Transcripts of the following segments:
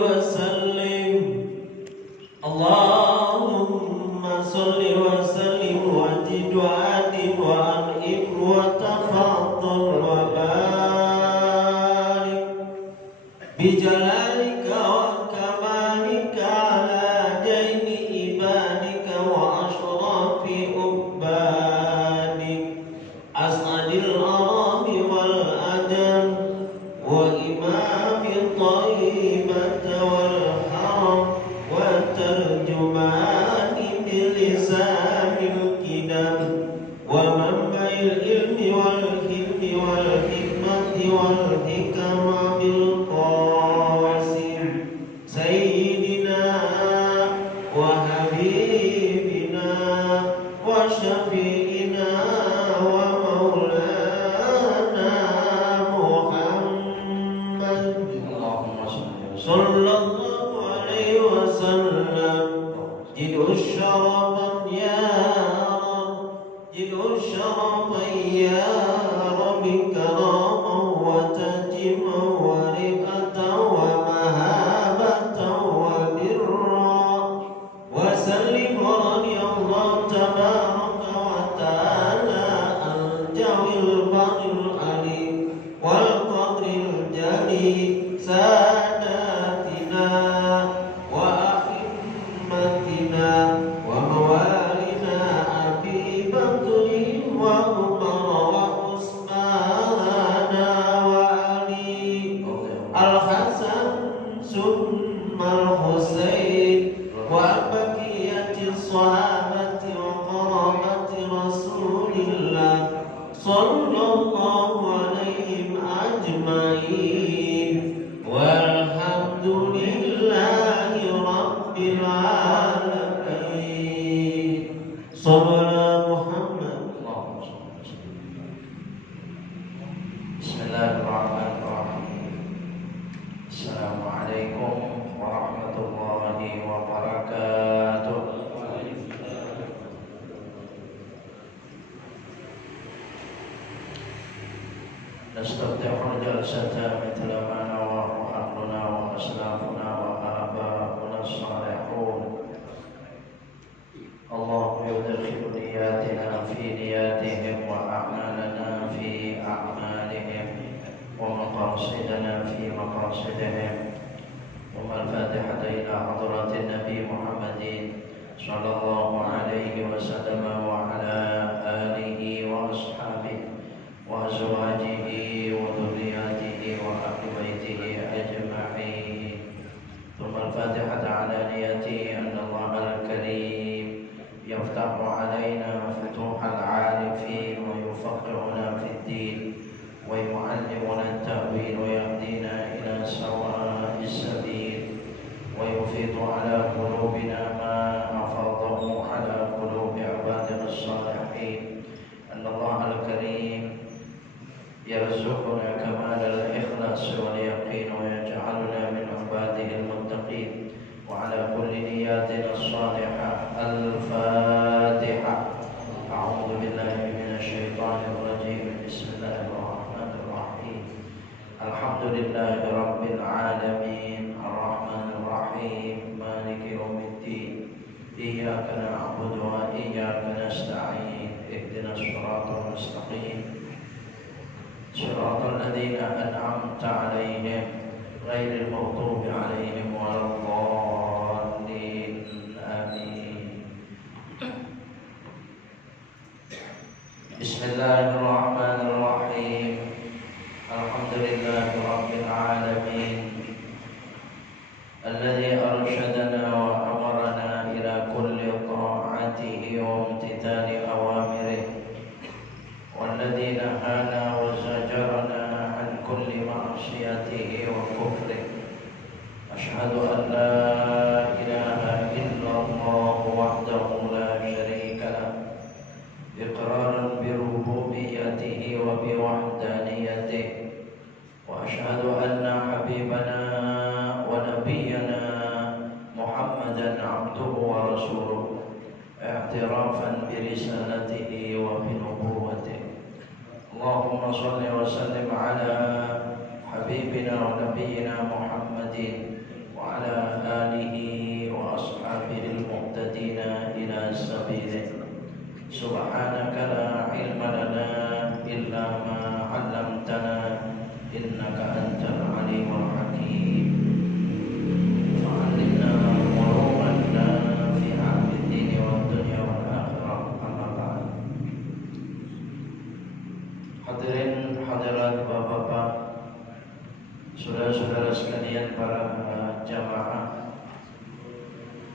وسلم اللهم صل وسلم وزد وأدم وأنعم وتفضل وبارك بجلالك وكمالك على دين عبادك وأشرف عبادك أسعد الأرام والأدم وإمام الطيبة والحرم وترجمان بلسان الكدم ومنبع العلم والحلم والحكمة والحكم بالقاسم سيدنا وحبيبنا وشفيعنا ومولانا محمد صلى الله عليه وسلم جد الشرف يا رب جد الشرف يا رب كراما وتجما ورئة ومهابة وبرا وسلم رضي الله تبارك وتعالى عن جوي البر العليم والقدر الجليل ساداتنا وأئمتنا وموالنا أبي بكر وعمر وعثمان وعلي الحسن ثم الحسين وبقية الصحابة وقرابة رسول الله صلى الله عليهم أجمعين والحمد لله رب العالمين صلى على محمد. Bismillahirrahmanirrahim. Assalamualaikum warahmatullahi wabarakatuh. Nastaftihul jalsata mithla ma nawahu ahluna wa aslafuna wa aba'una as-salihun. Allahu yudkhilu niyatina fi niyatihim wa a'malana fi a'malihim wa maqasidana fi maqasidihim. Al-Fatihah ila hadratin Nabi Muhammadin sallallahu alaihi wasallam wa ala alihi wa ashabihi wa azwajihi wa dhurriyyatihi wa ahli baitihi ajma'in. Thumma al-Fatihah ala niyati anna Allah al-Karim yaftahu alaina futuhal arifin wa yufaqqihuna fid din wa yu'allimuna at-ta'wil wa yahdina ila sawa'is sabil wa yufidu ala qulubina ma afadahu ala qulubi ibadihi as-salihin. Anna Allah al-Karim yarzuquna kamal al-ikhlas wal yaqin wa yaj'aluna min ibadihi al-muttaqin wa ala kulli niyatin as-salihah. Al-Fatihah. A'udzu billahi minasy syaithanir rajim. Bismillahirrahmanirrahim. Alhamdulillahi rabbil alamin arrahmanir rahim maliki yaumiddin iyyaka na'budu wa iyyaka nasta'in ihdinas siratal mustaqim صراط الذين أنعمت عليهم غير المغضوب عليهم ولا الضالين آمين. بسم الله الرحمن الرحيم. الحمد لله رب العالمين الذي أرشدنا وأمرنا إلى كل طاعته وامتثال أوامره والذي نهانا وزجرنا عن كل معصيته وكفره. أشهد أن لا إله إلا الله وحده لا شريك له إقرارا بربوبيته وبوحدانيته. وأشهد أن حبيبنا ونبينا محمدا عبده ورسوله اعترافا برسالته وبنبوته. اللهم صل وسلم على حبيبنا ونبينا محمد وعلى sekalian, para jamaah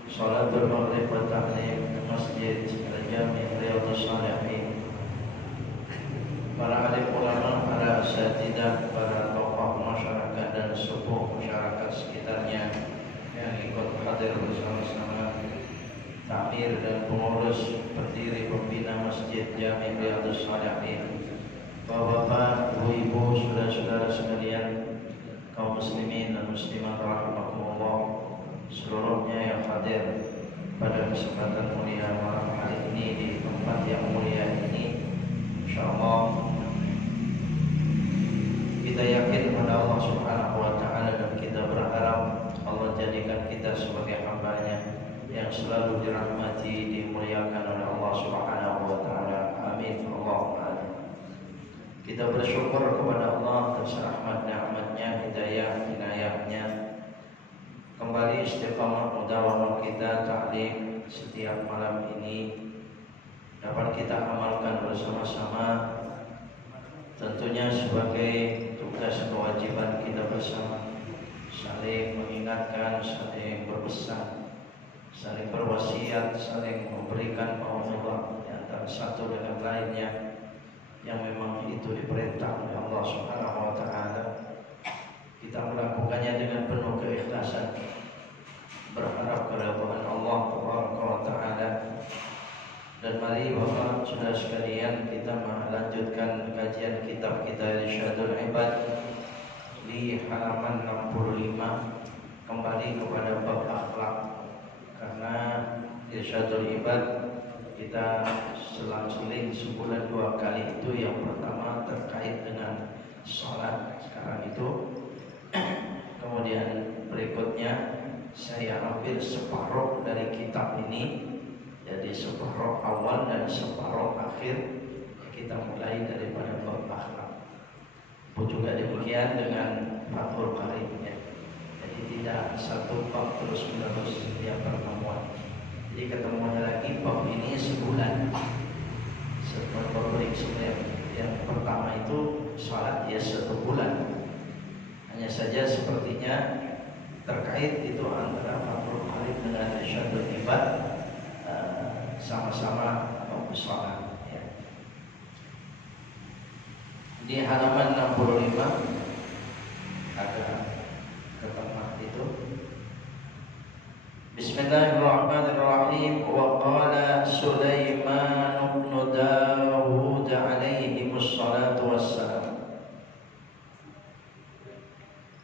Sholatul Maghrib wa Ta'lim di Masjid Al-Jami' Riyadhus Shalihin, para alim ulama, para asatidzah, para tokoh masyarakat dan sepuh masyarakat sekitarnya yang ikut hadir bersama-sama, takmir dan pengurus pendiri pembina Masjid Jami' Riyadhus Shalihin, bapak-bapak, ibu-ibu, saudara-saudara sekalian, kaum muslimin dan muslimat rahimakumullah, seluruhnya yang hadir pada kesempatan mulia malam hari ini di tempat yang mulia ini. Insyaallah kita yakin pada Allah Subhanahu wa taala dan kita berharap Allah jadikan kita sebagai hamba-Nya yang selalu dirahmati, dimuliakan oleh Allah Subhanahu wa taala. Amin. Allahumma amin. Kita bersyukur kepada Allah atas rahmat nikmat-Nya, hidayah inayah-Nya. Kembali istiqamah mudawamah kita taklim setiap malam ini dapat kita amalkan bersama-sama, tentunya sebagai tugas kewajiban kita bersama, saling mengingatkan, saling berpesan, saling berwasiat, saling memberikan mawadah di antara satu dengan lainnya yang memang itu diperintah oleh Allah Subhanahu wa taala. Kita melakukannya dengan penuh keikhlasan, berharap keridhaan Allah Subhanahu wa taala. Dan mari Bapak Saudara sekalian, kita melanjutkan kajian kitab kita Irsyadul Ibad di halaman 65, kembali kepada bab akhlak. Karena Irsyadul Ibad kita selang-seling sebulan 2 kali. Itu yang pertama terkait dengan sholat sekarang itu. Kemudian berikutnya saya ambil separuh dari kitab ini, jadi separuh awal dan separuh akhir. Kita mulai daripada bab akhlak. Juga demikian dengan Fathul Qarib, ya. Jadi tidak satu bab terus menerus setiap pertemuan. Jadi ketemuan lagi bab ini sebulan. Yang pertama itu sholat ya 1 bulan. Hanya saja sepertinya terkait itu antara Fathul Qarib dengan Irsyadul Ibad sama-sama sholat, ya. Di halaman 65 agak ke tengah itu. Bismillahirrahmanirrahim. Wa qala Sulaiman ibn Dawud alaihi wassalatu wassalam.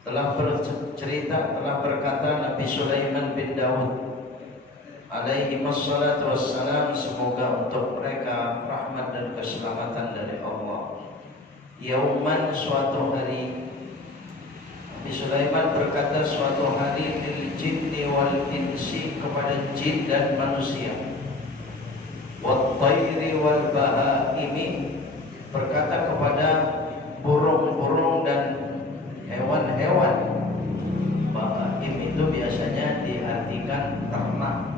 Telah berkata Nabi Sulaiman bin Daud alaihi wassalatu wassalam, semoga untuk mereka rahmat dan keselamatan dari Allah. Yauman, suatu hari, Nabi Sulaiman berkata suatu hari, lil jinni wal insi, kepada jin dan manusia, wat tayri wal bahaimi, berkata kepada burung-burung dan hewan-hewan. Bahaim itu biasanya diartikan ternak.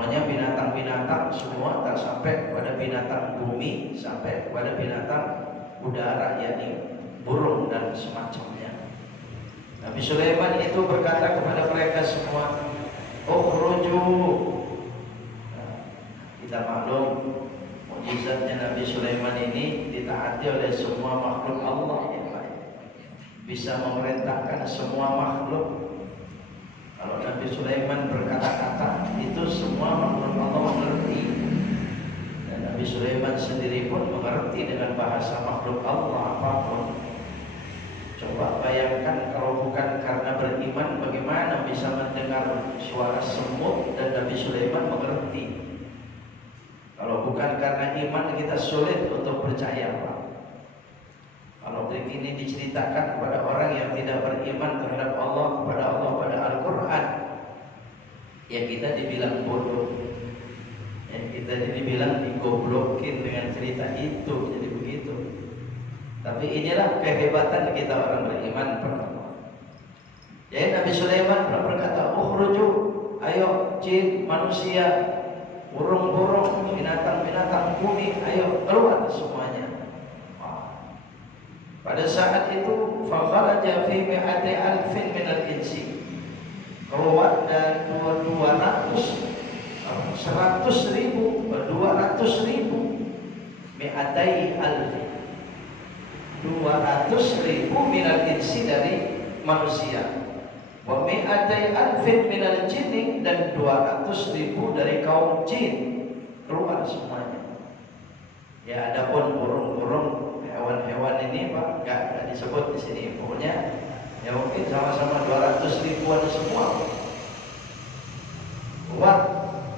Pokoknya binatang-binatang semua, tak sampai pada binatang bumi, sampai pada binatang udara, yakni burung dan semacamnya. Nabi Sulaiman itu berkata kepada mereka semua, ukhruju. Kita maklum mukjizatnya Nabi Sulaiman ini ditaati oleh semua makhluk Allah yang lain, bisa memerintahkan semua makhluk. Kalau Nabi Sulaiman berkata-kata, itu semua makhluk Allah mengerti. Dan Nabi Sulaiman sendiri pun mengerti dengan bahasa makhluk Allah apapun. Coba bayangkan kalau bukan karena beriman, bagaimana bisa mendengar suara semut dan Nabi Sulaiman mengerti. Kalau bukan karena iman, kita sulit untuk percaya, Pak. Kalau begini diceritakan kepada orang yang tidak beriman terhadap Allah, kepada Allah, pada Al-Quran, ya kita dibilang bodoh, ya kita dibilang digoblokin dengan cerita itu. Jadi begitu. Tapi inilah kehebatan kita orang beriman pertama. Jadi Nabi Sulaiman pernah berkata, ukhruju, ayo jin, manusia, burung-burung, binatang-binatang bumi, ayo keluar semuanya. Pada saat itu fakharaja fi mi'ati alfin minal insi, keluar dari 100 ribu mi'atai alfin, 200 ribu minal insi dari manusia, wa mi'atai alfin minal jinni, dan 200 ribu dari kaum jin, keluar semuanya. Ya, adapun burung-burung, hewan-hewan ini Pak enggak disebut di sini. Pokoknya ya mungkin sama-sama 200 ribuan semua keluar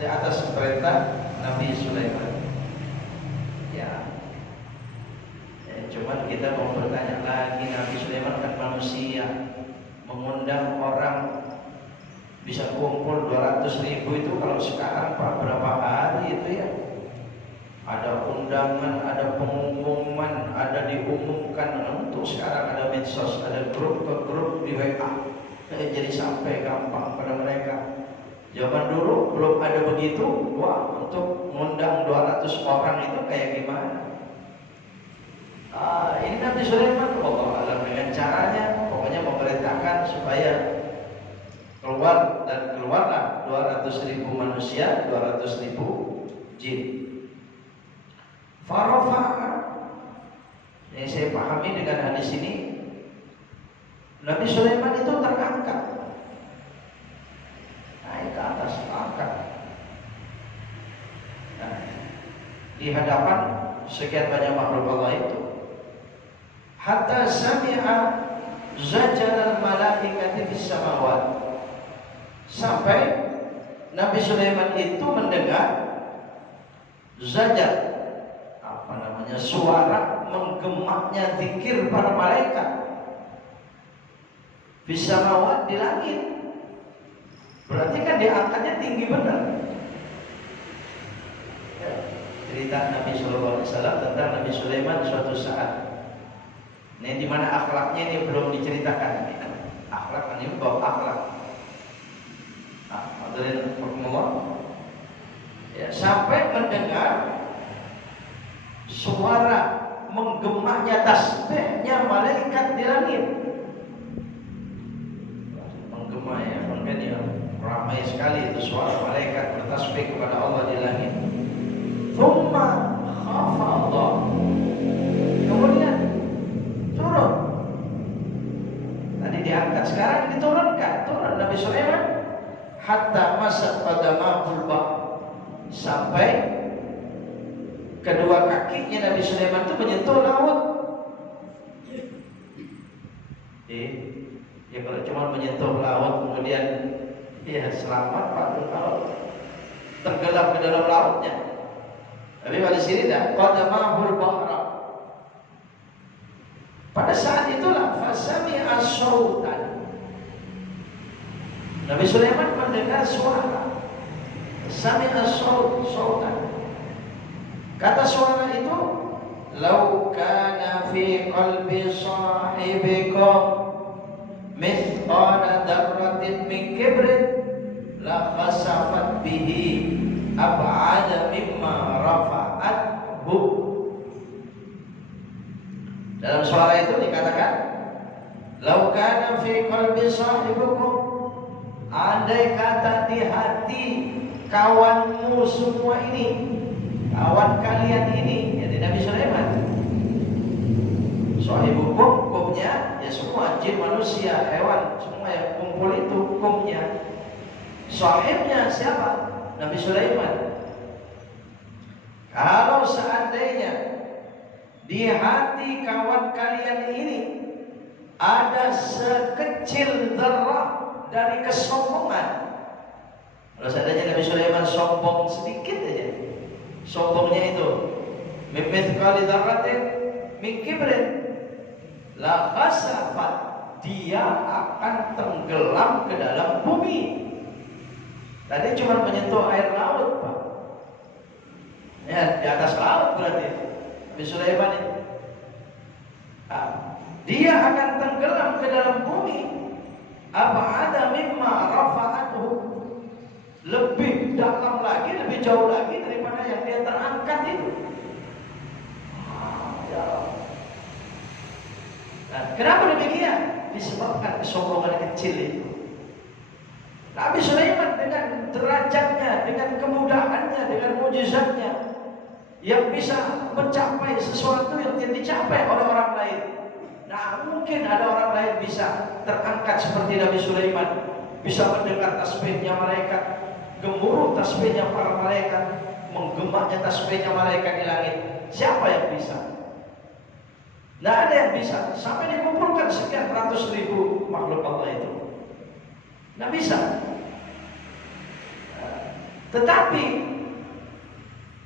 di atas perintah Nabi Sulaiman. Cuman kita mau bertanya lagi, Nabi Sulaiman kan manusia, mengundang orang bisa kumpul 200 ribu itu kalau sekarang Pak berapa hari itu ya? Ada undangan, ada pengumuman, ada diumumkan. Untuk sekarang ada medsos, ada grup ke grup di WA, jadi sampai gampang pada mereka. Zaman dulu belum ada begitu. Wah, untuk mengundang 200 orang itu kayak gimana? Ini Nabi Sulaiman, Allah alam dengan caranya, pokoknya memerintahkan supaya keluar, dan keluarlah 200 ribu manusia, 200 ribu jin. Farofa'a, yang saya pahami dengan hadis ini, Nabi Sulaiman itu terangkat, naik ke atas, angkat, di hadapan sekian banyak makhluk Allah itu. Hatta sami'a zajaral malaikati fis samawat, sampai Nabi Sulaiman itu mendengar zajar, suara menggemaknya zikir para malaikat fis samawat, di langit. Berarti kan diangkatnya tinggi benar. Cerita Nabi Sallallahu Alaihi Wasallam tentang Nabi Sulaiman suatu saat. Ini di mana akhlaknya ini belum diceritakan. Akhlak ini bab akhlak. Hadirin rahimakumullah. Ya, sampai mendengar suara menggemaknya tasbihnya malaikat di langit. Menggema ya, makanya ramai sekali itu suara malaikat bertasbih kepada Allah di langit. Thumma khafadha, kemudian turun. Tadi diangkat, sekarang diturunkan. Turun Nabi Sulaiman hatta masat pada mahul ba, sampai kedua kakinya Nabi Sulaiman itu menyentuh laut. Ya kalau cuma menyentuh laut kemudian ya selamat Pak, kalau tenggelam ke dalam lautnya. Tapi pada sini dah qadamahul bahra. Pada saat itulah fasami'a sautan, Nabi Sulaiman mendengar suara. Sami'a sautan, kata suara itu, "Lau kana fi qalbi sahibikum mithqala dzarratin min kibrin la khasafat bihi ab'ada mimma rafa'athu." Dalam suara itu dikatakan, "Lau kana fi qalbi sahibikum", andai kata di hati kawanmu semua ini, kawan kalian ini, jadi Nabi Sulaiman. Sahibukum, hukumnya ya semua jin, manusia, hewan, semua yang kumpul itu hukumnya. Sahibnya siapa? Nabi Sulaiman. Kalau seandainya di hati kawan kalian ini ada sekecil zarrah dari kesombongan, kalau seandainya Nabi Sulaiman sombong sedikit aja, sombongnya itu mithqali dzarratin min kibrin la khasafat, dia akan tenggelam ke dalam bumi. Tadi cuma menyentuh air laut Pak, ya di atas laut berarti Nabi Sulaiman itu. Dia akan tenggelam ke dalam bumi. Apa ada mimma rafa'atuhu, lebih dalam lagi, lebih jauh lagi daripada yang dia terangkat itu. Nah, kenapa demikian? Disebabkan kesombongan kecil itu. Nabi Sulaiman dengan derajatnya, dengan kemudahannya, dengan mujizatnya, yang bisa mencapai sesuatu yang tidak dicapai oleh orang lain. Nah, mungkin ada orang lain bisa terangkat seperti Nabi Sulaiman, bisa mendengar tasbihnya malaikat, gemuruh tasbihnya para malaikat, menggemaknya tasbihnya malaikat di langit. Siapa yang bisa? Tidak ada yang bisa. Sampai dikumpulkan sekian ratus ribu makhluk Allah itu, tidak bisa. Tetapi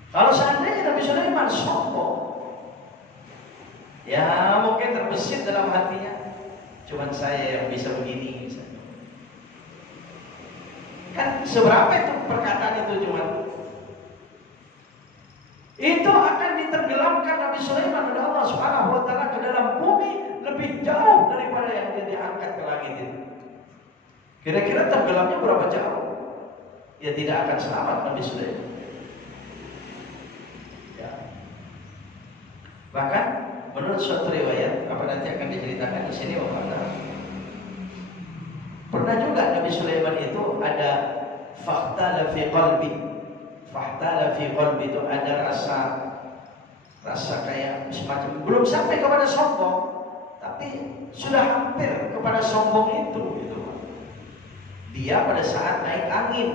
kalau seandainya Nabi Sulaiman sombong, ya mungkin terbesit dalam hatinya, cuman saya yang bisa begini misalnya. Kan seberapa itu perkataan itu cuman? Itu akan ditenggelamkan Nabi Sulaiman oleh Allah Subhanahu wa taala ke dalam bumi lebih jauh daripada yang dia diangkat ke langit itu. Kira-kira tenggelamnya berapa jauh? Ya tidak akan selamat Nabi Sulaiman. Ya. Bahkan menurut suatu riwayat, apa nanti akan diceritakan di sini, pernah juga Nabi Sulaiman itu ada fakta fi qalbi. Fakta fi qalbi itu ada rasa kayak semacam belum sampai kepada sombong, tapi sudah hampir kepada sombong itu gitu. Dia pada saat naik angin,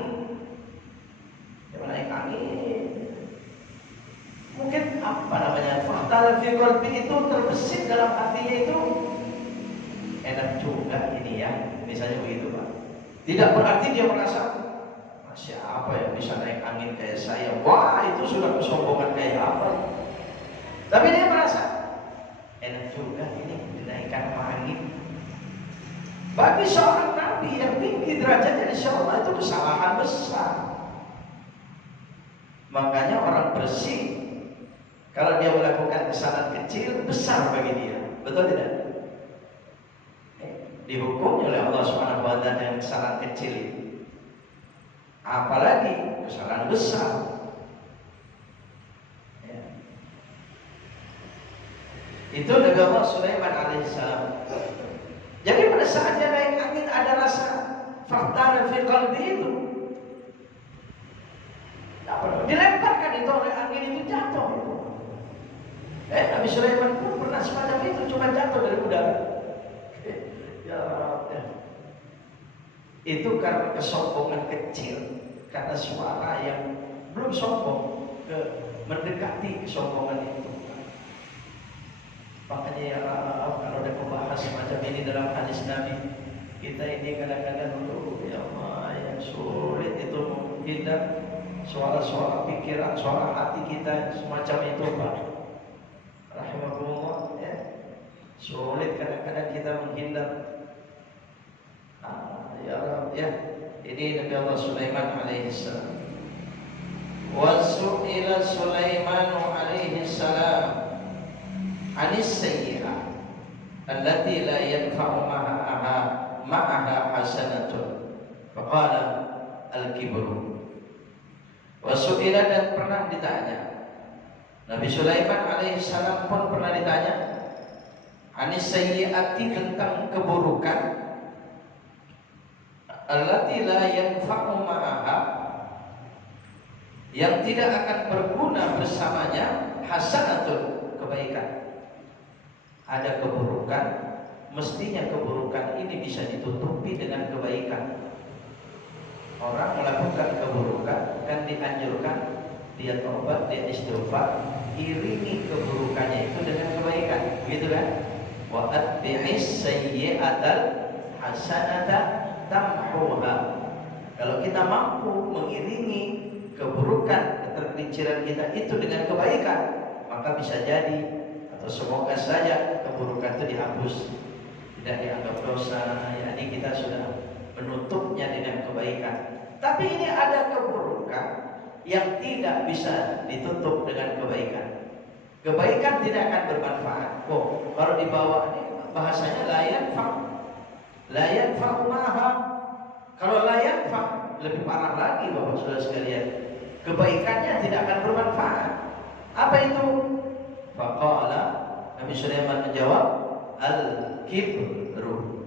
mungkin apa namanya, fakta fi qalbi itu terbesit dalam hatinya itu, enak juga ini ya, misalnya begitu Pak. Tidak berarti dia merasa siapa yang bisa naik angin kayak saya, wah itu sudah kesombongan kayak apa. Tapi dia merasa enak juga ini dinaikkan angin. Bagi seorang nabi yang tinggi derajatnya insya Allah itu kesalahan besar. Makanya orang bersih, kalau dia melakukan kesalahan kecil, besar bagi dia. Betul tidak? Dihukum oleh Allah Subhanahu wa taala dengan kesalahan kecil itu. Apalagi kesalahan besar. Ya. Itu Nabi Allah Sulaiman alaihissalam. Jadi pada saat dia naik angin ada rasa fakta fi qalbi itu. Dilemparkan itu oleh angin itu, jatuh itu. Nabi Sulaiman pun pernah semacam itu, cuma jatuh dari udara. Ya. Itu karena kesombongan kecil, karena suara yang belum sombong mendekati kesombongan itu. Makanya ya kalau ada pembahas semacam ini dalam hadis Nabi, kita ini kadang-kadang ya Allah, yang sulit itu menghindar suara-suara pikiran, suara hati kita semacam itu Pak. Rahimahullah ya. Sulit kadang-kadang kita menghindar. Ya Rabb ya. Ini Nabi Allah Sulaiman alaihissalam. Wa su'ila Sulaiman alaihissalam anis sayyi'ah allati la yanfa'u ma'aha hasanatun. Faqala al-kibru. Wa su'ila, dan pernah ditanya Nabi Sulaiman alaihissalam pun pernah ditanya anis sayyi'ati, tentang keburukan, allati la yanfa'u ma'aha, yang tidak akan berguna bersamanya, hasanatun, kebaikan. Ada keburukan, mestinya keburukan ini bisa ditutupi dengan kebaikan. Orang melakukan keburukan kan dianjurkan dia taubat, dia istighfar, iringi keburukannya itu dengan kebaikan, begitu kan? Wa atbi'is sayyi'atal hasanata tamhuha. Kalau kita mampu mengiringi keburukan, ketergelinciran kita itu dengan kebaikan, maka bisa jadi atau semoga saja keburukan itu dihapus, tidak dianggap dosa. Jadi kita sudah menutupnya dengan kebaikan. Tapi ini ada keburukan yang tidak bisa ditutup dengan kebaikan. Kebaikan tidak akan bermanfaat. Kalau dibawa ini bahasanya layan fa'umaha. Kalau layan fa' lebih parah lagi Bapak Saudara sekalian. Kebaikannya tidak akan bermanfaat. Apa itu? Faqala, Nabi Sulaiman menjawab, Al-kibru.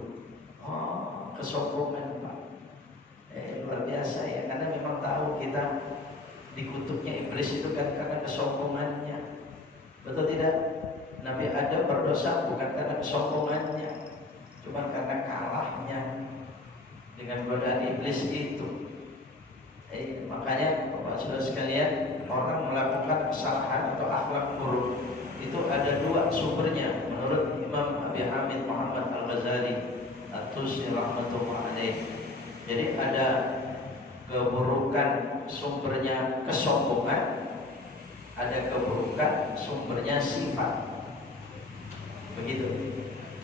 Oh, kesombongan Pak. Luar biasa ya, karena memang tahu kita dikutuknya iblis itu kan karena kesombongannya. Betul tidak? Nabi Adam berdosa bukan karena kesombongannya, cuma karena kalahnya dengan godaan iblis itu. Makanya Bapak Saudara sekalian, orang melakukan kesalahan atau akhlak buruk itu ada dua sumbernya menurut Imam Abi Hamid Muhammad Al-Ghazali At-Tusi rahmatullah alaih. Jadi ada keburukan sumbernya kesombongan, ada keburukan sumbernya sifat. Begitu.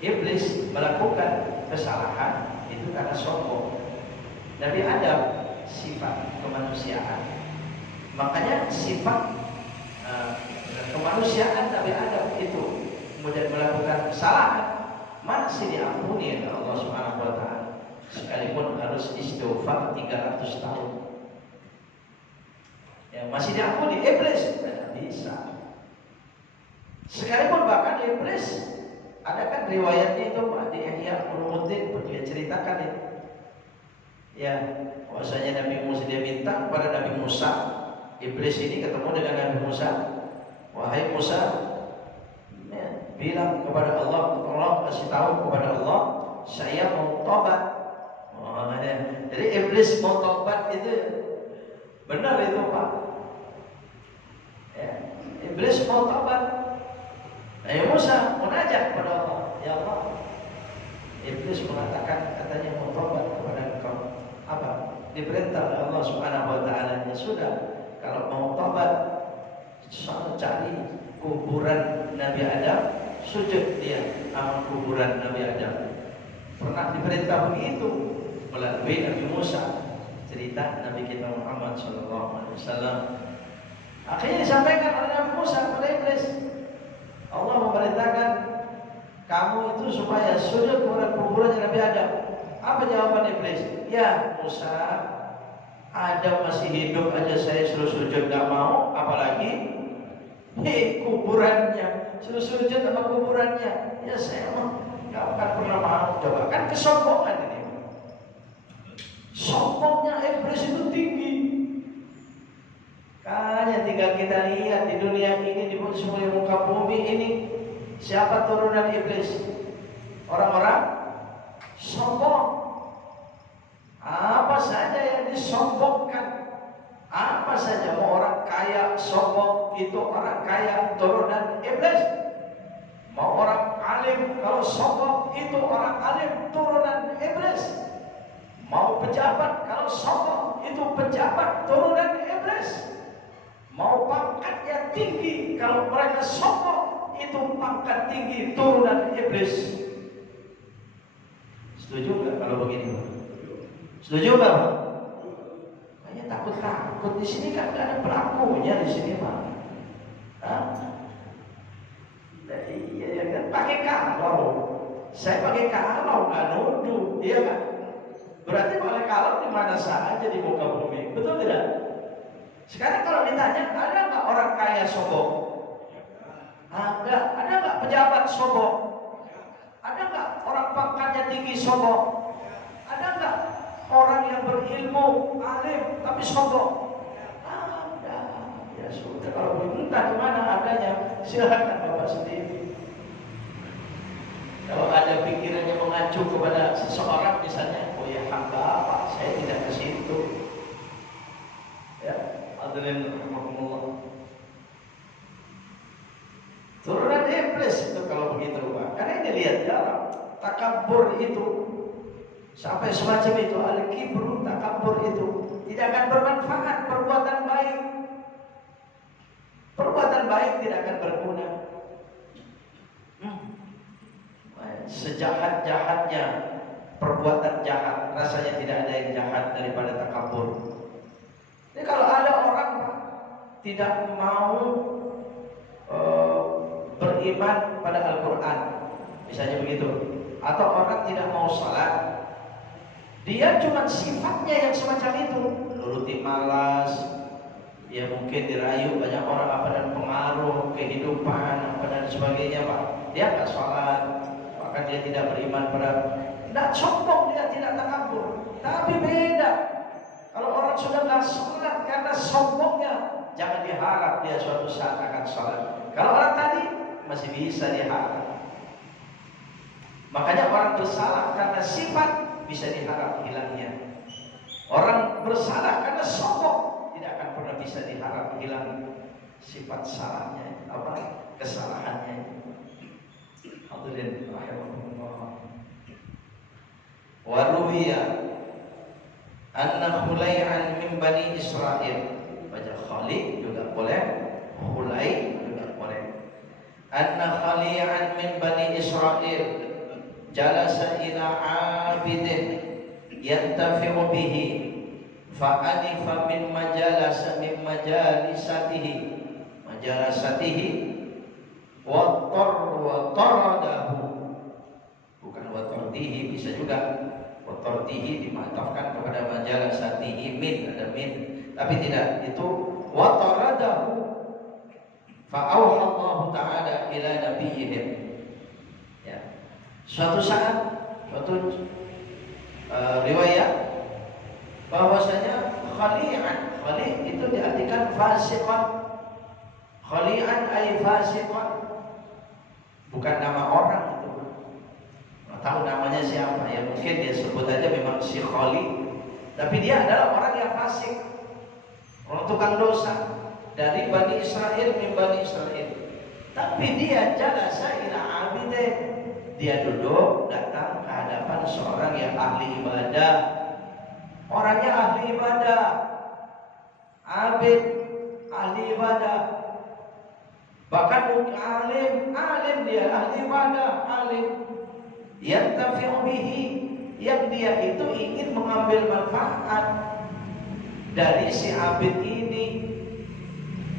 Iblis melakukan kesalahan itu karena sombong. Nabi Adam sifat kemanusiaan. Makanya sifat kemanusiaan Nabi Adam itu kemudian melakukan kesalahan masih diampuni oleh Allah Subhanahu wa taala. Sekalipun harus istighfar 300 tahun. Ya, masih diampuni. Iblis tidak bisa. Sekalipun bahkan iblis, ada kan riwayatnya itu Pak di Ihya Ulumuddin dia ceritakan itu. Ya, bahwasanya Nabi Musa dia minta kepada Nabi Musa, iblis ini ketemu dengan Nabi Musa, wahai Musa, ya, bilang kepada Allah, tolong kasih tahu kepada Allah, saya mau tobat. Oh, ya. Jadi iblis mau tobat itu benar itu Pak. Ya, iblis mau tobat. Nabi Musa munajat kepada Allah, ya Allah. Iblis mengatakan katanya mau tobat kepada engkau. Apa? Diperintah oleh Allah Subhanahu wa taala. Ya sudah, kalau mau tobat soal cari kuburan Nabi Adam, sujud dia sama kuburan Nabi Adam. Pernah diperintah begitu melalui Nabi Musa, cerita Nabi kita Muhammad SAW. Akhirnya disampaikan oleh Nabi Musa kepada iblis. Allah memerintahkan kamu itu supaya sujud kepada kuburan Nabi Adam. Apa jawaban iblis? Ya Musa, Adam masih hidup aja saya suruh sujud gak mau, apalagi kuburannya, suruh sujud sama kuburannya. Ya saya mah gak akan pernah mau. Coba kan kesombongan ini. Sombongnya iblis itu tinggi. Makanya tinggal kita lihat di dunia ini, di seluruh muka bumi ini, siapa turunan iblis? Orang-orang sombong. Apa saja yang disombongkan, apa saja, mau orang kaya sombong, itu orang kaya turunan iblis. Mau orang alim kalau sombong, itu orang alim turunan iblis. Mau pejabat kalau sombong, itu pejabat turunan iblis. Mau pangkatnya tinggi, kalau mereka sombong, itu pangkat tinggi turunan iblis. Setuju nggak kalau begini? Setuju nggak? Hanya takut di sini kan nggak ada pelakunya di sini Pak. Iya kan? Pakai kalau, saya pakai kalau nggak nuduh, iya kan? Berarti pakai kalau di mana saja di muka bumi, betul tidak? Sekarang kalau ditanya, ada nggak orang kaya sombong? Ada nggak pejabat sombong? Ada nggak orang pangkatnya tinggi sombong? Ada nggak orang yang berilmu, alim, tapi sombong? Ada. Ya sudah, kalau entah di mana adanya, silakan Bapak sendiri. Kalau ada pikiran yang mengacu kepada seseorang, misalnya, oh ya hamba Pak, saya tidak ke situ. Ya. Turunan iblis itu kalau begitu Pak. Karena ini lihat jarak takabur itu sampai semacam itu, al-kibru, takabur itu tidak akan bermanfaat. Perbuatan baik, perbuatan baik tidak akan berguna. Sejahat-jahatnya perbuatan jahat, rasanya tidak ada yang jahat daripada takabur. Ini kalau ada orang tidak mau beriman pada Al-Quran, misalnya begitu, atau orang tidak mau salat, dia cuma sifatnya yang semacam itu, nuruti malas, ya mungkin dirayu banyak orang apa dan pengaruh kehidupan apa dan sebagainya Pak, dia nggak salat, maka dia tidak beriman pada. Tidak sombong, dia tidak takabur. Tapi beda. Kalau orang sudah nggak sholat karena sombongnya, jangan diharap dia suatu saat akan sholat. Kalau orang tadi masih bisa diharap. Makanya orang bersalah karena sifat bisa diharap hilangnya. Orang bersalah karena sombong tidak akan pernah bisa diharap hilang sifat salahnya, kesalahannya. Hadirin rahimahullah. Wa ruwiya anna Khulai'an min Bani Israil. Baca Khali juga boleh, Khulai juga boleh. Anna Khali'an min Bani Israil jalasa ila 'abidin yantafi'u bihi fa'anifa min majalisatihi wa taradahu, bukan wa tardihi, bisa juga wa tardihi dimatafkan kepada majalisatihi, min ada min, tapi tidak, itu wa taradahu fa'auha Allah ta'ala ila nabiyihim. Ya, suatu saat, suatu riwayat bahwasanya khali'an, khali' itu diartikan fasiqan. Khali'an ay fasiqan, bukan nama orang itu. Nggak tahu namanya siapa, ya mungkin dia sebut aja memang si khali, tapi dia adalah orang yang fasik, orang tukang dosa dari Bani Israel, min Bani Israel. Tapi dia jalasa ila abidin, dia duduk datang ke hadapan seorang yang ahli ibadah. Orangnya ahli ibadah, abid, ahli ibadah, bahkan alim, dia ahli ibadah, alim. Yantafi'u bihi, yang dia itu ingin mengambil manfaat dari si abid ini.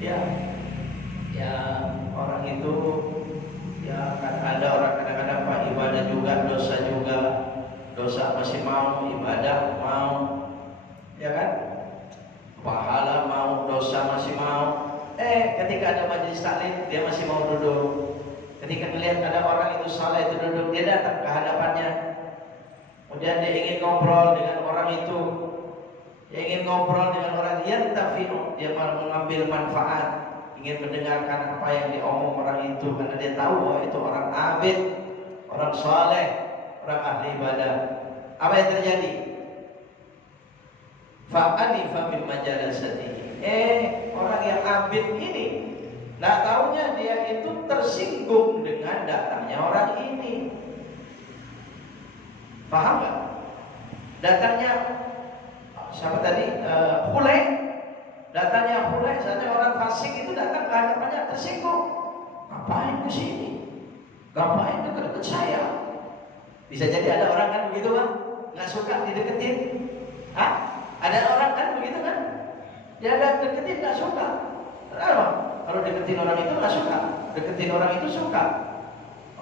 Ya orang itu, ya kan ada orang kadang-kadang Pak ibadah juga, dosa masih mau, ibadah mau, ya kan, pahala mau, dosa masih mau. Ketika ada majelis taklim dia masih mau duduk. Ketika melihat ada orang itu saleh itu duduk, dia datang ke hadapannya. Kemudian dia ingin ngobrol dengan orang itu, dia malah mengambil manfaat, ingin mendengarkan apa yang diomong orang itu, karena dia tahu bahwa itu orang abid, orang saleh, orang ahli ibadah. Apa yang terjadi? Fa'anifa min majalisatihi. Orang yang abid ini, nggak taunya dia itu tersinggung dengan datangnya orang ini. Paham nggak? Datangnya siapa tadi? Khulai. Datangnya Khulai, saatnya orang fasik itu datang ke hadapannya tersinggung. Ngapain ke sini? Ngapain dekat-dekat saya? Bisa jadi ada orang kan begitu kan? Nggak suka dideketin. Ada orang kan begitu kan? Dia deketin nggak suka. Kenapa? Kalau deketin orang itu nggak suka, deketin orang itu suka.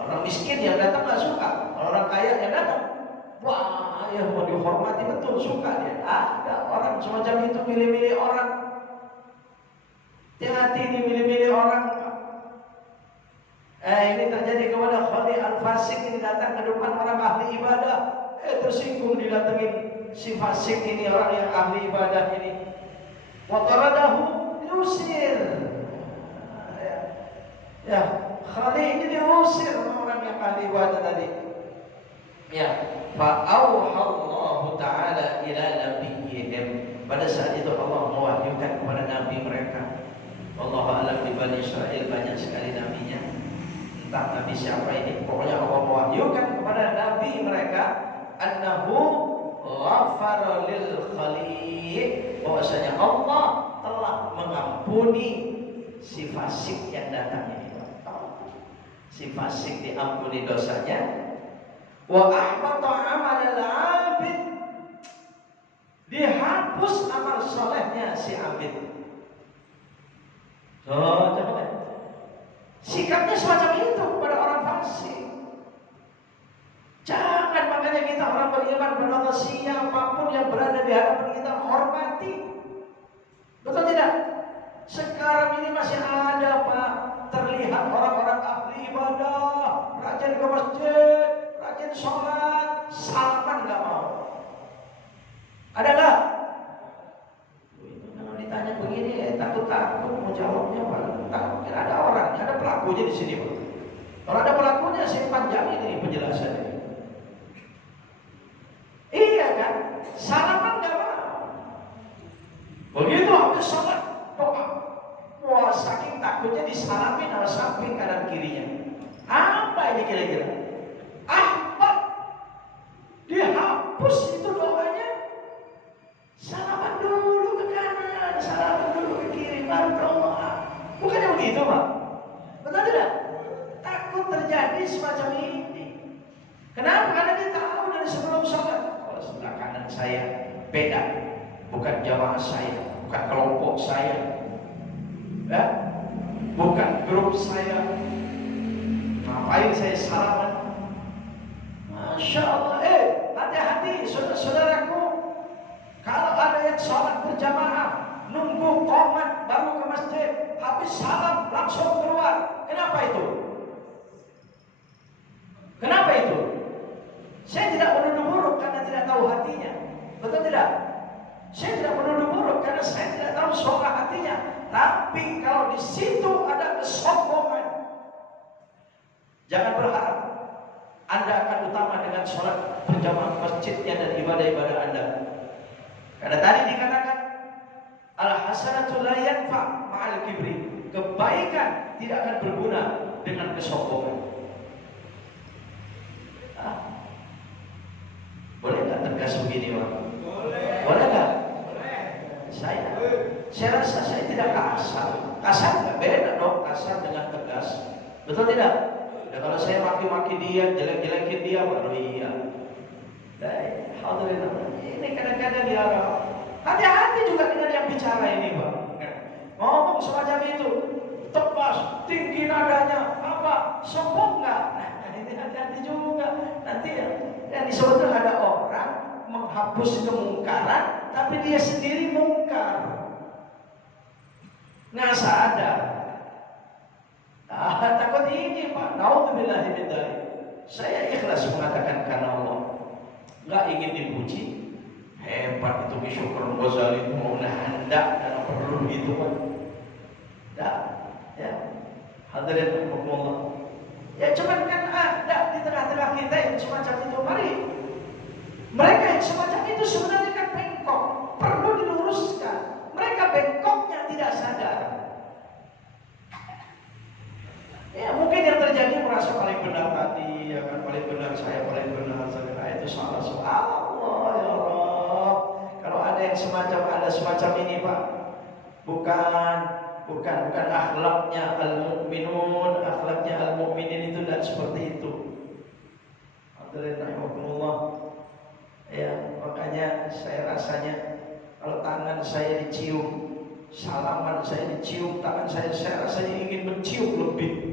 Orang miskin yang datang nggak suka, orang kaya yang datang, wah ya mau dihormati betul, suka dia. Ada orang semacam itu, milih-milih orang. Hati-hati nih milih-milih orang. Ini terjadi kepada Khali al-Fasik, ini datang ke depan orang ahli ibadah. Tersinggung didatengin si fasik ini, orang yang ahli ibadah ini. Wa taradahu, diusir. Ya, Khali ini diusir orang yang ahli ibadah tadi. Ya, fa auhallahu ta'ala ila nabiyyihim. Pada saat itu Allah mewahyukan kepada nabi mereka. Wallahu a'lam bi Bani Israil, banyak sekali nabinya. Entah nabi siapa ini, pokoknya Allah mewahyukan kepada nabi mereka annahu ghafara lil khali', bahwasanya Allah telah mengampuni si fasik yang datang ini. Si fasik diampuni dosanya. Wa ahbata amalal 'abid, dihapus amal solehnya si abid. Coba sikapnya semacam itu pada orang fasik. Jangan, makanya kita orang beriman berkata siapapun yang berada di hadapan kita hormati. Betul tidak? Sekarang ini masih ada Pak, terlihat orang-orang ahli ibadah, rajin ke masjid, rajin sholat, salaman nggak mau. Ada nggak? Itu kalau ditanya begini, takut mau jawabnya Pak. Takut ada orang, ada pelakunya di sini Pak. Kalau ada pelakunya, saya panjangin ini penjelasannya. Iya kan? Salaman nggak mau. Begitu habis sholat, doa. Wah, saking takutnya disalamin sama samping kanan kirinya. Apa ini kira-kira? Ahmad dihapus itu doanya. Salaman dulu ke kanan, salaman dulu ke kiri, baru doa. Bukannya begitu Pak? Betul tidak? Takut terjadi semacam ini. Kenapa? Karena dia tahu dari sebelum sholat. Kalau sebelah kanan saya beda, bukan jamaah saya, bukan kelompok saya, ya? Bukan grup saya. Ngapain saya salaman? Masya Allah. Hati-hati saudara-saudaraku. Kalau ada yang sholat berjamaah, nunggu qomat baru ke masjid, habis salam langsung keluar. Kenapa itu? Kenapa itu? Saya tidak menuduh buruk karena tidak tahu hatinya. Betul tidak? Saya tidak menuduh buruk karena saya tidak tahu suara hatinya. Tapi kalau di situ ada kesombongan, jangan berharap Anda akan utama dengan sholat berjamaah masjidnya dan ibadah-ibadah Anda. Karena tadi dikatakan al-hasanatu la yanfa ma'al kibri. Kebaikan tidak akan berguna dengan kesombongan. Boleh nggak tegas begini Pak? Boleh nggak? Saya rasa saya tidak kasar. Kasar nggak? Beda dong kasar dengan tegas. Betul tidak? Ya, kalau saya maki-maki dia, jelek-jelekin dia, baru iya. Alhamdulillah. Ini kadang-kadang dia hati-hati juga dengan yang bicara ini Pak. Ngomong semacam itu, tepas, tinggi nadanya, apa, sombong nggak? Nah, ini hati-hati juga. Nanti yang disebutkan ada orang menghapus kemungkaran, tapi dia sendiri mungkar. Nggak sadar. Takut ini Pak. Naudzubillahi min dzalik. Saya ikhlas mengatakan karena Allah. Nggak ingin dipuji. Hebat itu Syukur Ghazali, mau Anda dan perlu gitu Pak. Dah, ya. Hadirin Allah. Ya cuman kan ada di tengah-tengah kita yang semacam itu. Mari. Mereka yang semacam itu sebenarnya kan bengkok, perlu diluruskan. Mereka bengkoknya tidak sadar. Ya mungkin yang terjadi merasa paling benar tadi, ya kan, paling benar saya, paling benar saya, itu salah. Allah ya Allah. Kalau ada yang semacam ini Pak, bukan akhlaknya al-mu'minun, akhlaknya al-mu'minin itu tidak seperti itu. Alhamdulillah. Ya, makanya saya rasanya kalau tangan saya dicium, salaman saya dicium, tangan saya rasanya ingin mencium lebih.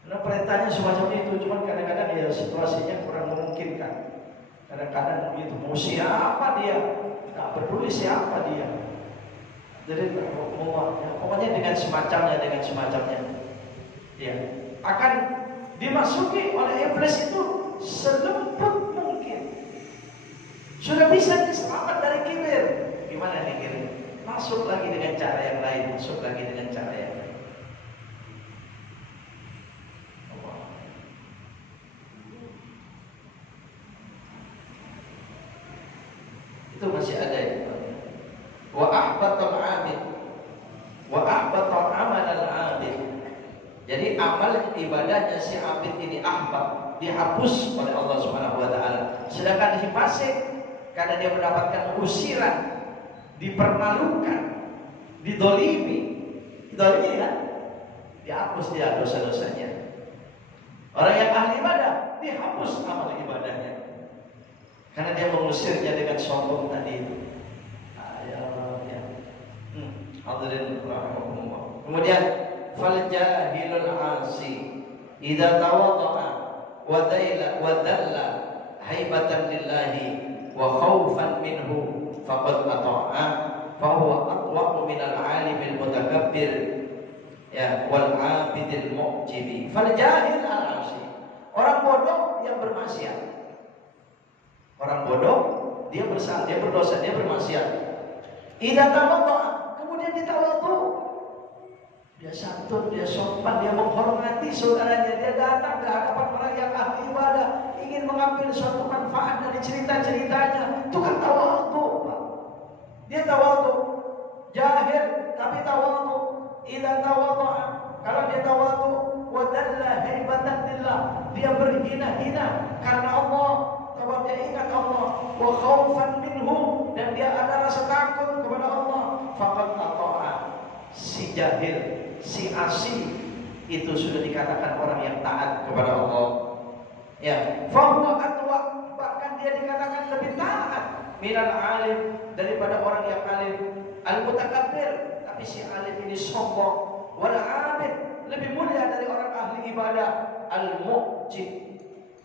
Karena perintahnya semacam itu, cuma kadang-kadang ya situasinya kurang memungkinkan. Kadang-kadang begitu, mau siapa dia, nggak peduli siapa dia. Jadi pokoknya dengan semacamnya, ya akan dimasuki oleh iblis itu selembut mungkin. Sudah bisa diselamat dari kibir. Gimana nih kibir? Masuk lagi dengan cara yang lain, masuk lagi dengan cara yang lain. Itu masih ada ya. Wa ahbatal abid, wa ahbatal amal al abid. Jadi amal ibadahnya si abid ini ahbab, dihapus oleh Allah Subhanahu wa taala. Sedangkan si fasik karena dia mendapatkan usiran, dipermalukan, didolimi ya, dihapus dia dosa-dosanya. Orang yang ahli ibadah dihapus amal ibadahnya karena dia mengusirnya dengan sombong tadi itu. Kemudian fal jahilul asi idza tawadda'a wa dalla haibatan lillahi wa khaufan minhu faqad ata'a fa huwa atwaqu minal alimil mutakabbir ya wal abidil mu'jibi. Fal jahil al asi, orang bodoh dia bermaksiat. Orang bodoh dia bersalah, dia berdosa, dia bermaksiat. Idza tawadda, kemudian dia tawadhu. Dia santun, dia sopan, dia menghormati saudaranya, dia datang ke hadapan orang yang ahli ibadah, ingin mengambil suatu manfaat dari cerita-ceritanya. Itu kan tawadhu, Pak. Dia tawadhu. Jahil tapi tawadhu. Idza tawadda, kalau dia tawadhu, wa dalla haibatan lillah, dia berhina-hina karena Allah. Sebab dia ingat Allah, wa khaufan minhu, dan dia ada rasa takut kepada Allah. Faqad ata'a, si jahil, si asi itu sudah dikatakan orang yang taat kepada Allah. Ya, fahuwa atwa, bahkan dia dikatakan lebih taat minal alim, daripada orang yang alim. Al-mutakabbir, tapi si alim ini sombong. Wal abid, lebih mulia dari orang ahli ibadah. Al-mu'jid,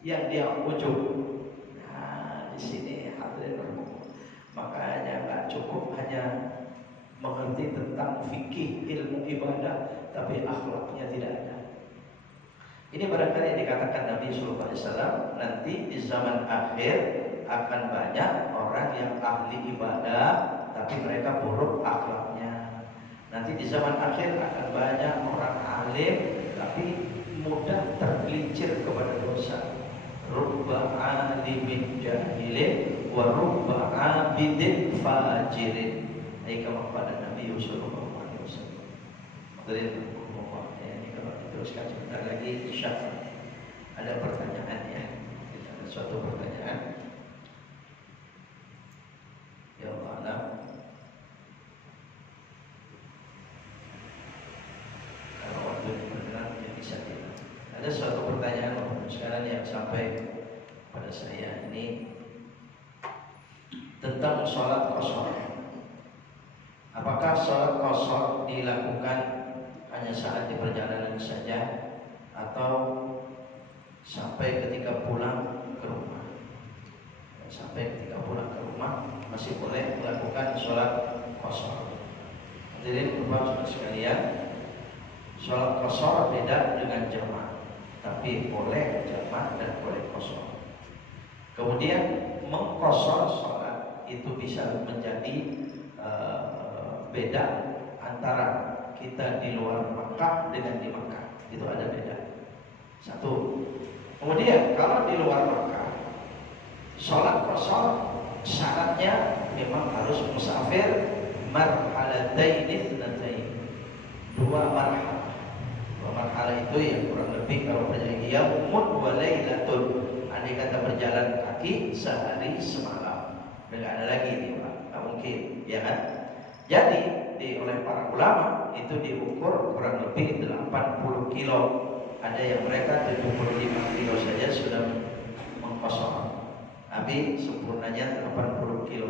yang dia ujub. Di sini hadirin, makanya nggak cukup hanya mengerti tentang fikih ilmu ibadah, tapi akhlaknya tidak ada. Ini barangkali yang dikatakan Nabi Sallallahu Alaihi Wasallam, nanti di zaman akhir akan banyak orang yang ahli ibadah, tapi mereka buruk akhlaknya. Nanti di zaman akhir akan banyak orang alim, tapi mudah tergelincir kepada dosa. Rubba alimin jahilin wa rubba abidin fajirin. Ini kama pada Nabi sallallahu alaihi wasallam. Dari ini kalau diteruskan sebentar lagi insyaallah ada pertanyaan ya. Kita ada suatu pertanyaan. Ya Allah. Kalau waktu ini berkenan ya bisa kita. Ada suatu pertanyaan sekarang yang sampai pada saya ini tentang sholat qashar. Apakah sholat qashar dilakukan hanya saat di perjalanan saja atau sampai ketika pulang ke rumah? Sampai ketika pulang ke rumah masih boleh melakukan sholat qashar. Hadirin Bapak sekalian, sholat qashar beda dengan jamaah. Tapi boleh jamak dan boleh qashar. Kemudian mengqashar sholat itu bisa menjadi beda antara kita di luar Makkah dengan di Makkah. Itu ada beda. Satu. Kemudian kalau di luar Makkah, sholat qashar syaratnya memang harus musafir marhalataini tsnatain. Dua marhalah. Marhalah itu yang kurang lebih kalau perjalanan yaumun wa lailatun, andai kata berjalan kaki sehari semalam. Enggak ada lagi nih Pak, enggak mungkin, ya kan? Jadi oleh para ulama itu diukur kurang lebih 80 kilo. Ada yang mereka 75 kilo saja sudah mengqashar. Tapi sempurnanya 80 kilo.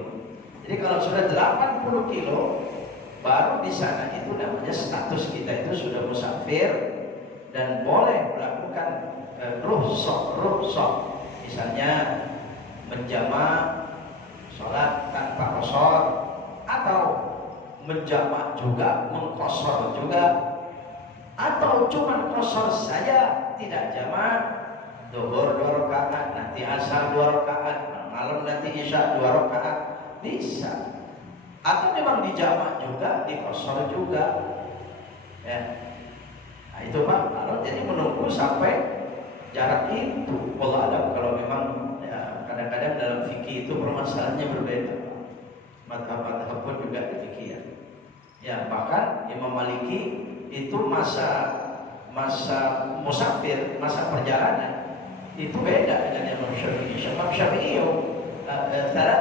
Jadi kalau sudah 80 kilo baru di sana itu namanya status kita itu sudah musafir dan boleh melakukan rukhsah. Misalnya menjamak sholat tanpa qashar atau menjamak juga, mengqashar juga, atau cuma qashar saja tidak jamak, zuhur 2 rakaat, nanti asar 2 rakaat, malam nanti isya 2 rakaat, bisa. Atau memang dijamak juga, diqashar juga, ya. Nah itu Pak, lalu jadi menunggu sampai jarak itu. Wallahu a'lam. Kalau memang ya, kadang-kadang dalam fikih itu permasalahannya berbeda. Madhab-madhab pun juga demikian. Ya bahkan Imam Maliki itu masa musafir, masa perjalanan itu beda dengan Imam Syafi'i. Imam Syafi'i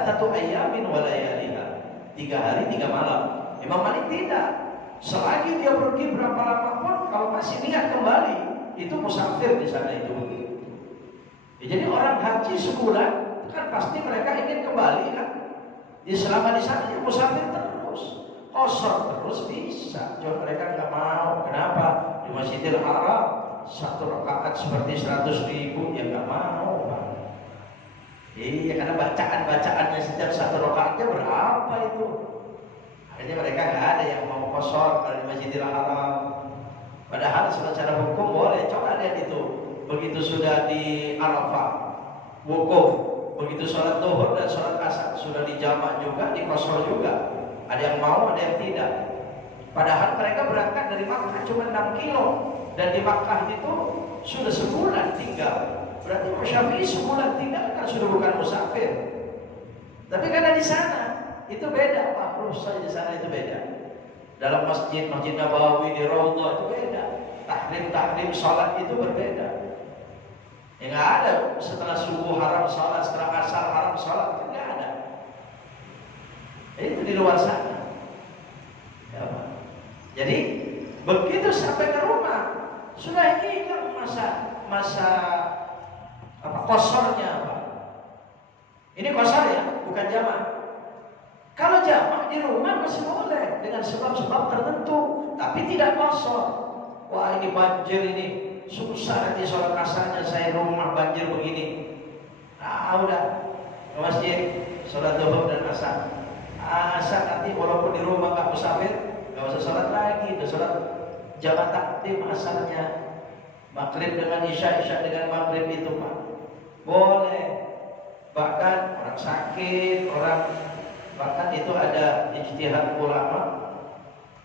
satu ayamin wa layaliha, 3 hari 3 malam. Imam Malik tidak. Selagi dia pergi berapa lama pun, kalau masih niat kembali, itu musafir di sana itu. Ya, jadi orang haji sebulan, kan pasti mereka ingin kembali kan. Ya, selama di sana ya musafir terus, qashar terus bisa. Cuma mereka nggak mau. Kenapa? Di Masjidil Haram 1 rakaat seperti 100.000 ya nggak mau. Pak. Iya, karena bacaan-bacaannya setiap 1 rakaatnya berapa itu? Akhirnya mereka nggak ada yang mau qashar kalau di Masjidil Haram. Padahal secara hukum boleh. Coba lihat itu begitu sudah di Arafah, wukuf, begitu sholat zuhur dan sholat asar sudah dijamak juga, dikosor juga. Ada yang mau, ada yang tidak. Padahal mereka berangkat dari Makkah cuma 6 kilo dan di Makkah itu sudah sebulan tinggal. Berarti Syafi'i sebulan tinggal kan sudah bukan musafir. Tapi karena di sana itu beda, Pak. Rusak di sana itu beda. Dalam masjid Nabawi di Raudhah itu beda. Tahrim sholat itu berbeda. Ya nggak ada setelah subuh haram sholat, setelah asar haram sholat, nggak ada. Itu di luar sana. Ya, Pak. Jadi begitu sampai ke rumah sudah hilang masa kosornya, Pak. Ini kosor ya, bukan jamak. Kalau jamak di rumah masih boleh dengan sebab-sebab tertentu, tapi tidak kosor. Wah ini banjir ini, susah nanti sholat asarnya, saya rumah banjir begini. Udah ke masjid, sholat zuhur dan asar. Asar nanti walaupun di rumah nggak musafir, nggak usah sholat lagi, udah sholat jamak takdim asarnya. Maghrib dengan isya, isya dengan maghrib itu Pak boleh. Bahkan orang sakit, bahkan itu ada ijtihad ulama.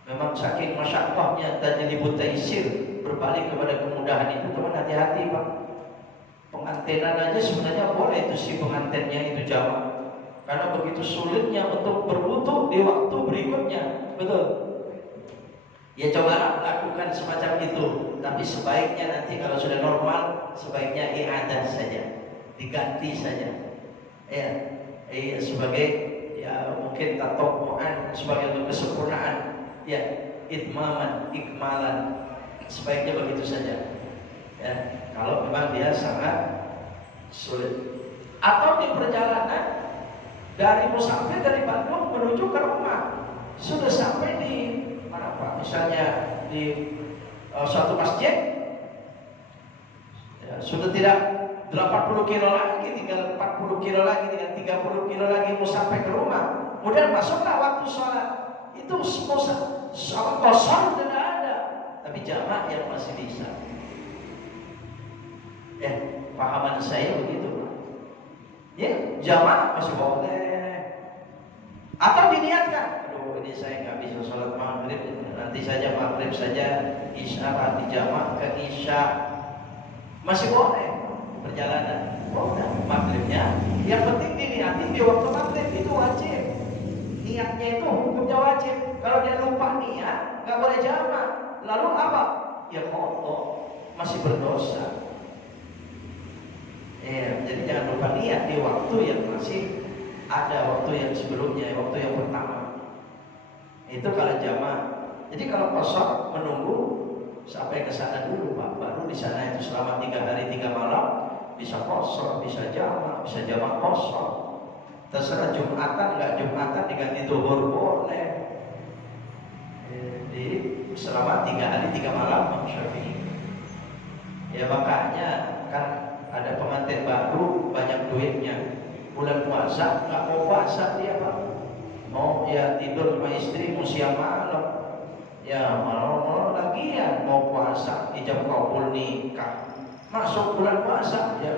Memang saking masyaqqahnya tajlibut taisir, berbalik kepada kemudahan itu, teman hati-hati Pak. Pengantenan aja sebenarnya boleh itu si pengantennya itu jamak. Karena begitu sulitnya untuk berwudu di waktu berikutnya, betul. Ya cobalah lakukan semacam itu. Tapi sebaiknya nanti kalau sudah normal, sebaiknya i'adah saja, diganti saja. Ya, sebagai ya mungkin tatomuan, sebagai untuk kesempurnaan. Ya, itmaman, ikmalan, sebaiknya begitu saja. Ya, kalau memang dia sangat sulit. Atau di perjalanan dari musafir dari Bandung menuju ke rumah, sudah sampai di mana Pak? Misalnya di suatu masjid, ya, sudah tidak 80 kilo lagi, tinggal 40 kilo lagi, tinggal 30 kilo lagi mau sampai ke rumah. Kemudian masuklah waktu sholat. Itu sholat kosong tidak ada, tapi jamak yang masih bisa. Pahaman saya begitu. Ya, jamak masih boleh. Atau diniatkan, aduh ini saya nggak bisa sholat maghrib, nanti saja maghrib saja, isya nanti jamak ke isya, masih boleh. Perjalanan, maghribnya. Yang penting diniati di waktu maghrib itu wajib. Niatnya itu hukumnya wajib. Kalau dia lupa niat, nggak boleh jamak. Lalu apa? Ya kotor, masih berdosa. Jadi jangan lupa niat di waktu yang masih ada, waktu yang sebelumnya, waktu yang pertama. Itu kalau jamak. Jadi kalau kosong menunggu sampai ke sana dulu Pak. Baru di sana itu selama 3 hari 3 malam bisa kosong, bisa jamak kosong. Terserah Jumatan nggak Jumatan diganti zuhur boleh. Jadi selama 3 hari 3 malam Syafi'i. Ya makanya kan ada pengantin baru banyak duitnya. Bulan puasa nggak mau puasa dia Pak. Mau ya tidur sama istri mau siang malam. Ya malam lagian mau puasa ijab kabul nikah. Masuk bulan puasa ya.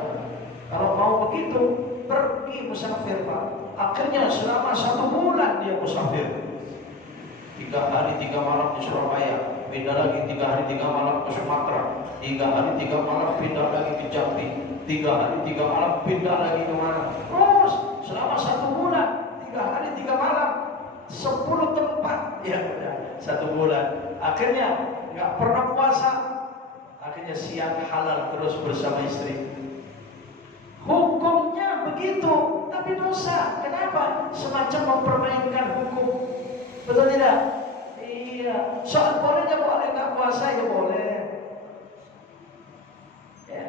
Kalau mau begitu pergi musafir Pak. Akhirnya selama 1 bulan dia musafir. 3 hari 3 malam di Surabaya, pindah lagi 3 hari 3 malam ke Sumatera, 3 hari 3 malam pindah lagi ke Jambi, 3 hari 3 malam pindah lagi ke mana? Terus selama 1 bulan, 3 hari 3 malam, 10 tempat. Ya udah 1 bulan. Akhirnya nggak pernah puasa. Akhirnya siang halal terus bersama istri. Hukumnya begitu, tapi dosa. Kenapa? Semacam mempermainkan hukum. Betul tidak? Iya. Soal bolehnya boleh, nggak puasa ya boleh. Ya.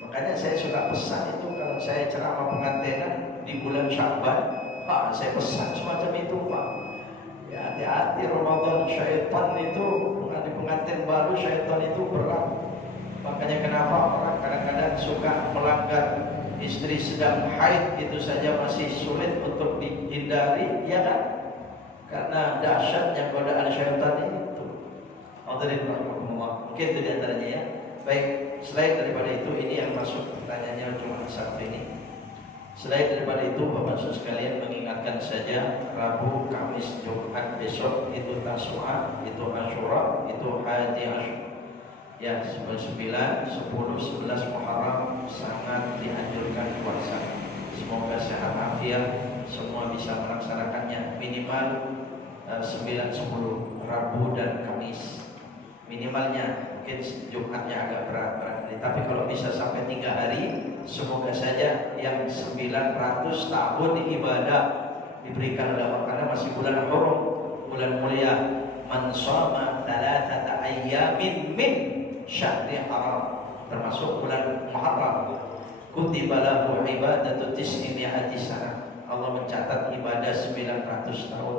Makanya saya suka pesan itu kalau saya ceramah pengantinan di bulan Sya'ban, Pak, saya pesan semacam itu Pak. Ya hati-hati Ramadan, syaitan itu pengantin baru, syaitan itu berat. Makanya kenapa orang kadang-kadang suka melanggar, istri sedang haid itu saja masih sulit untuk dihindari, ya kan? Karena dahsyatnya godaan syaitan itu. Mungkin itu diantaranya ya. Baik. selain daripada itu, ini yang masuk pertanyaannya cuma satu ini. Selain daripada itu, Bapak Ibu sekalian mengingatkan saja, Rabu, Kamis, Jumat besok itu Tasu'a, itu Asyura, itu Hadi Asyura. Ya, 9, 10, 11 Muharram sangat dianjurkan puasa. Semoga sehat afiat, semua bisa melaksanakannya minimal 9, 10 Rabu dan Kamis. Minimalnya, mungkin Jumatnya agak berat barangkali, tapi kalau bisa sampai 3 hari, semoga saja yang 900 tahun ibadah diberikan oleh Allah, karena masih bulan Haram, bulan mulia. Man shoma 3 ayyamin min syahri haram, termasuk bulan Muharram. Kutiba lahu ibadatu tis'imi'ati sana. Allah mencatat ibadah 900 tahun.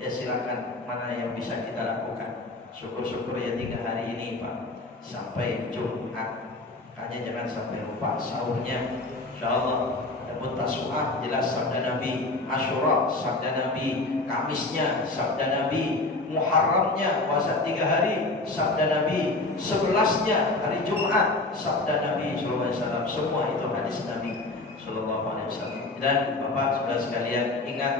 Ya silakan, mana yang bisa kita lakukan. Syukur-syukur ya 3 hari ini Pak, sampai Jumat. Hanya jangan sampai lupa sahurnya. InsyaAllah. Adapun Tasu'ah jelas sabda Nabi, Asyura sabda Nabi, Kamisnya sabda Nabi, Muharramnya puasa 3 hari sabda Nabi, 11-nya hari Jumat sabda Nabi sallallahu alaihi wasallam. Semua itu hadis Nabi sallallahu alaihi wasallam. Dan Bapak Saudara sekalian, ingat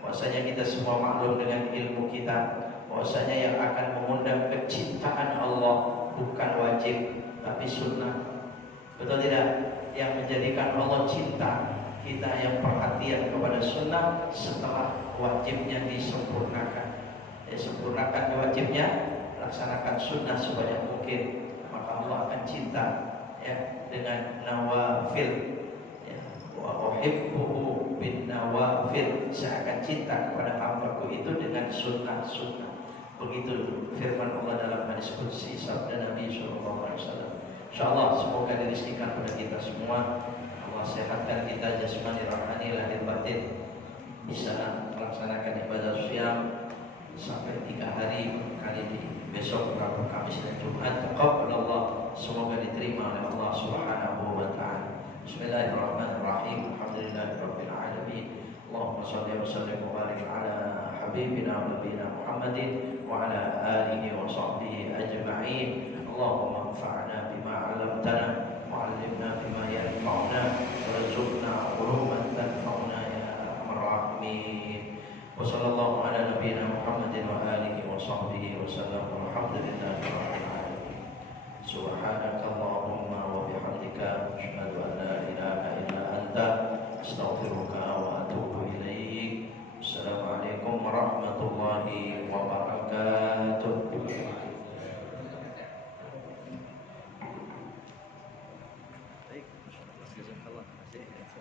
bahwasanya kita semua maklum dengan ilmu kita, bahwasanya yang akan mengundang kecintaan Allah bukan wajib tapi sunnah. Betul tidak? Yang menjadikan Allah cinta kita yang perhatian kepada sunnah setelah wajibnya disempurnakan. Sempurnakan wajibnya, laksanakan sunnah sebanyak mungkin, maka Allah akan cinta ya dengan nawafil. Ya, wa uhibbuhu bin nawafil, saya akan cinta kepada hambaku itu dengan sunnah-sunnah. Begitu firman Allah dalam hadis qudsi sabda Nabi sallallahu alaihi wasallam. Insyaallah semoga dirizkikan pada kita semua. Allah sehatkan kita jasmani, rohani, lahir batin, bisa melaksanakan ibadah siyam sampai 3 hari kali di besok, Rabu, Kamis dan Jumat. Taqabbalallah, semoga diterima oleh Allah Subhanahu wa taala. Bismillahirrahmanirrahim. Alhamdulillahirabbil alamin. Allahumma shalli wa sallim wa barik ala habibina wa nabiyina Muhammadin wa ala alihi wa sahbihi ajma'in. Allahumma anfa'na bima 'allamtana wa 'allimna bima yanfa'una warzuqna 'uluman tanfa'una ya arhamar rahimin. Wa sallallahu ala nabiyyina Muhammadin wa alihi wa sahbihi wa sallam. Alhamdulillah.